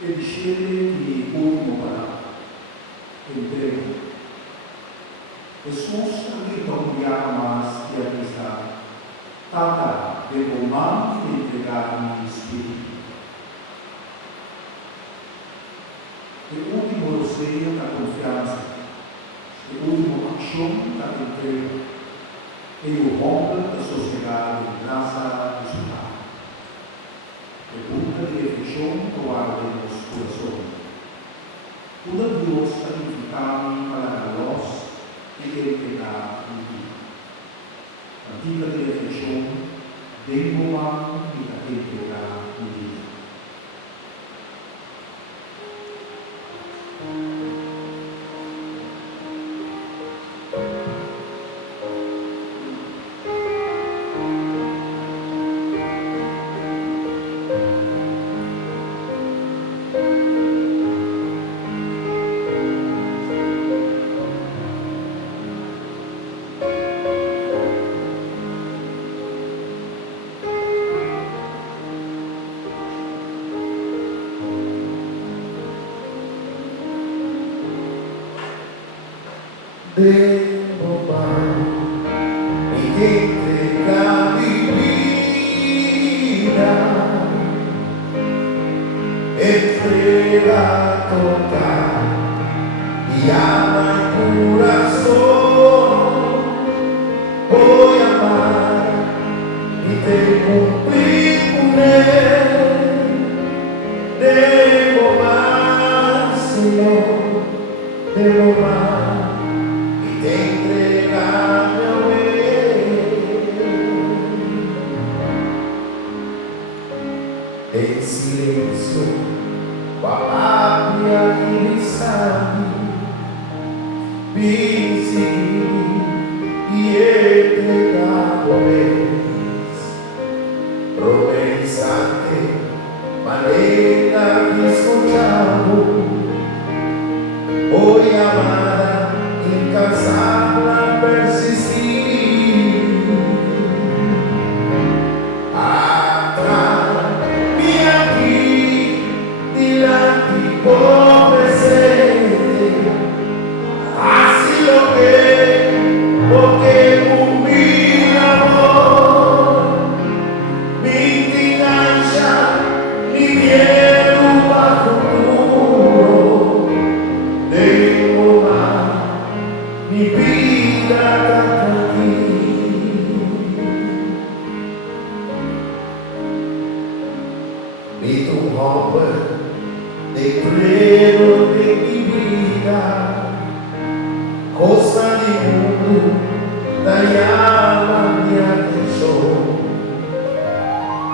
e riceve di ultimo parato, entrego. Jesus não enviava mais que avisar, Tata, devo mais entregar meu Espírito. O último roseio da confiança, o último ação da entrega, e o romper da sociedade em graça de sua. Pergunta de reflexão toada em nosso coração. Tudo Deus significado para nós e entregar em vida. Antiga de reflexão, devo amar e entregar em vida. Devo amar e entregar minha vida, entrega total e amar coração, vou amar e te cumprir com ele. Devo amar, Senhor, devo amar. Em silêncio, palavra e sabe, me seguir e entregar promessa de maneira que escutamos, hoje amada, incansável, persistir. Por presente, así lo que, porque con mi amor, mi indignancia, mi miedo al futuro, tengo más mi vida tranquila. Mi tu hombre te credo de mi vida, cosa di mundo, la llama mi atención,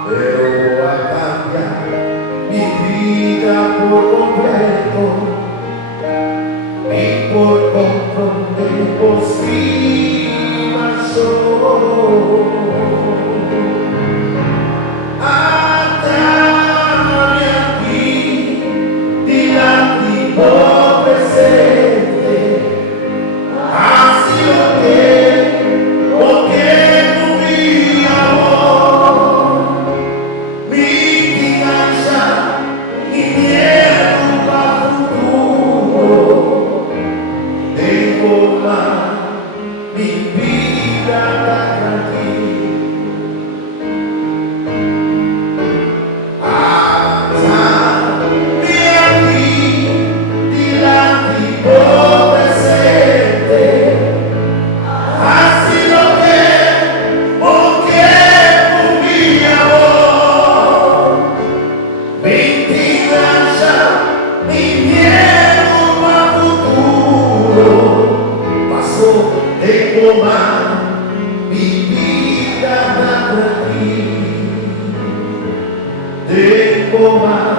pero a cambiar mi vida por completo, y por comprender por sí marchó. Devo amar,